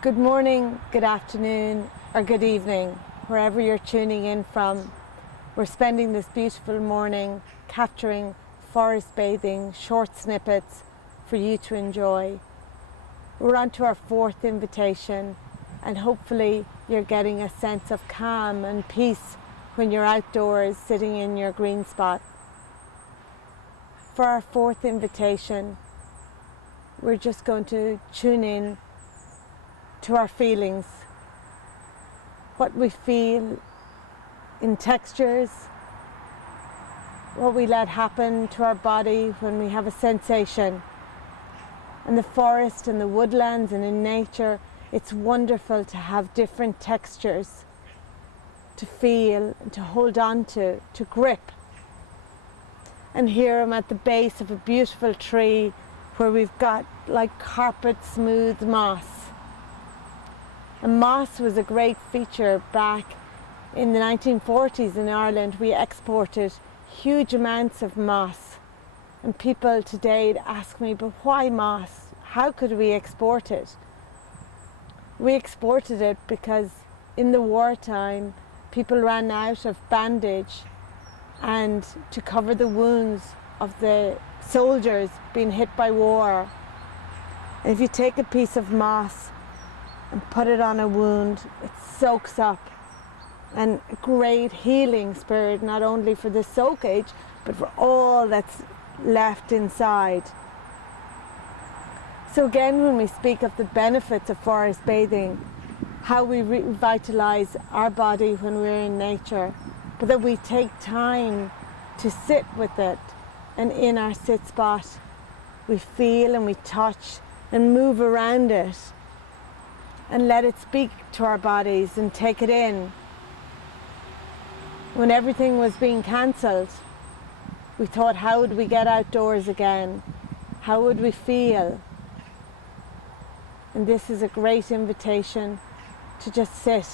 Good morning, good afternoon, or good evening, wherever you're tuning in from. We're spending this beautiful morning capturing forest bathing, short snippets for you to enjoy. We're on to our fourth invitation, and hopefully you're getting a sense of calm and peace when you're outdoors sitting in your green spot. For our fourth invitation, we're just going to tune in to our feelings, what we feel in textures, what we let happen to our body when we have a sensation. In the forest and the woodlands and in nature, it's wonderful to have different textures to feel and to hold on to grip. And here I'm at the base of a beautiful tree where we've got like carpet smooth moss. And moss was a great feature back in the 1940s in Ireland. We exported huge amounts of moss. And people today ask me, but why moss? How could we export it? We exported it because in the wartime, people ran out of bandage and to cover the wounds of the soldiers being hit by war. And if you take a piece of moss and put it on a wound, it soaks up, and a great healing spirit, not only for the soakage, but for all that's left inside. So again, when we speak of the benefits of forest bathing, how we revitalize our body when we're in nature, but that we take time to sit with it, and in our sit spot, we feel and we touch and move around it, and let it speak to our bodies and take it in. When everything was being cancelled, we thought, how would we get outdoors again? How would we feel? And this is a great invitation to just sit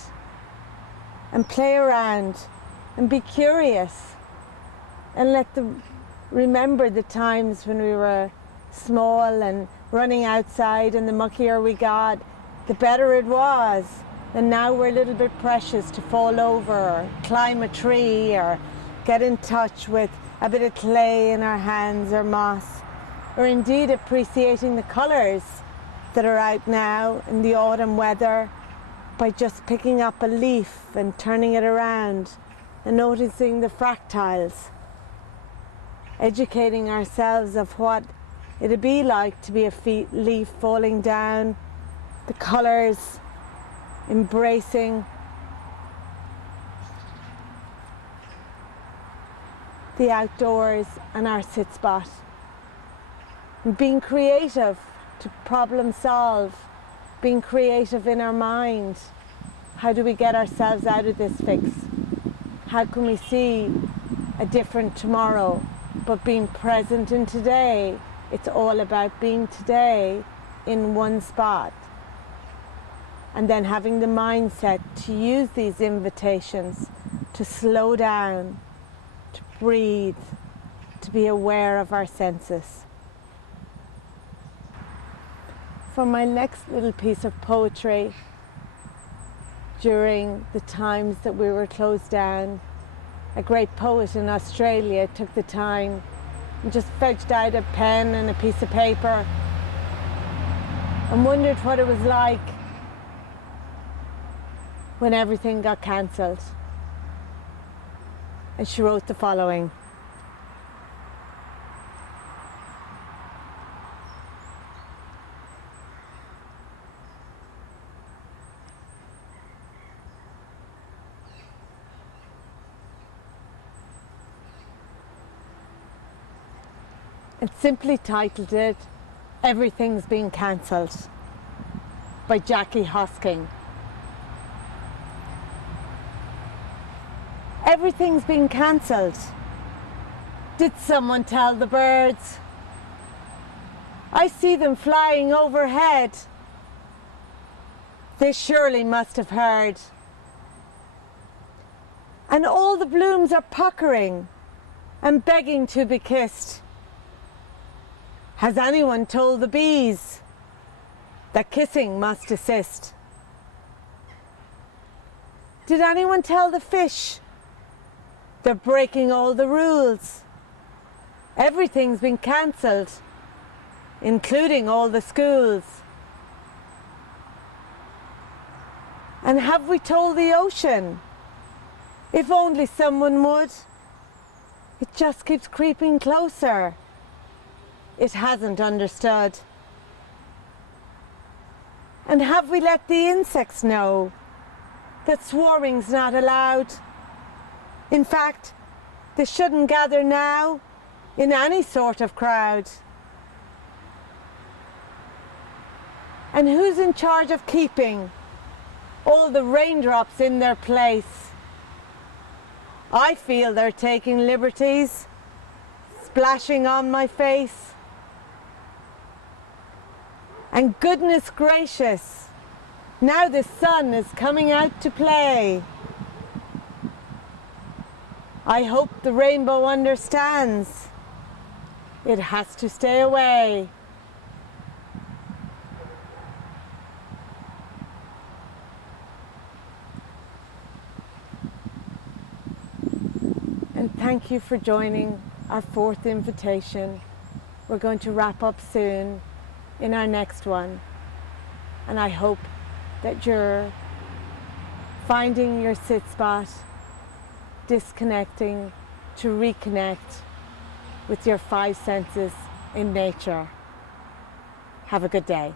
and play around and be curious, and remember the times when we were small and running outside, and the muckier we got, the better it was. And now we're a little bit precious to fall over or climb a tree or get in touch with a bit of clay in our hands or moss, or indeed appreciating the colours that are out now in the autumn weather by just picking up a leaf and turning it around and noticing the fractals, educating ourselves of what it'd be like to be a leaf falling down, the colours, embracing the outdoors and our sit spot, and being creative to problem solve, being creative in our mind. How do we get ourselves out of this fix? How can we see a different tomorrow, but being present in today? It's all about being today in one spot, and then having the mindset to use these invitations to slow down, to breathe, to be aware of our senses. For my next little piece of poetry, during the times that we were closed down, a great poet in Australia took the time and just fetched out a pen and a piece of paper and wondered what it was like when everything got cancelled. And she wrote the following. And simply titled it, Everything's Been Cancelled, by Jackie Hosking. Everything's been cancelled. Did someone tell the birds? I see them flying overhead. They surely must have heard. And all the blooms are puckering and begging to be kissed. Has anyone told the bees? that kissing must assist. Did anyone tell the fish they're breaking all the rules? Everything's been cancelled, including all the schools. And have we told the ocean? If only someone would. It just keeps creeping closer. It hasn't understood. And have we let the insects know that swarming's not allowed? In fact, they shouldn't gather now in any sort of crowd. And who's in charge of keeping all the raindrops in their place? I feel they're taking liberties, splashing on my face. And goodness gracious, now the sun is coming out to play. I hope the rainbow understands. It has to stay away. And thank you for joining our 4th invitation. We're going to wrap up soon in our next one. And I hope that you're finding your sit spot, disconnecting to reconnect with your 5 senses in nature. Have a good day.